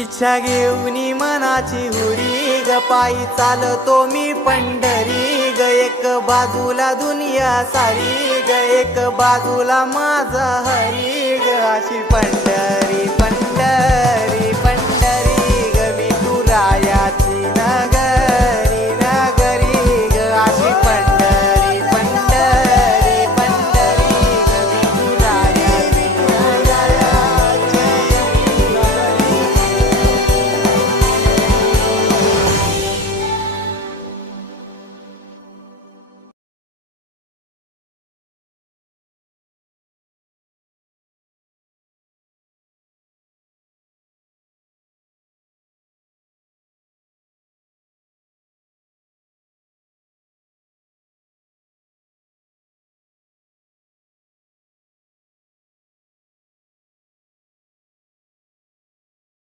इच्छा घेऊनी मनाची हुरी ग पायी चालतो मी पंढरी ग एक बाजूला दुनिया सारी ग एक बाजूला माझा हरी ग अशी पंढरी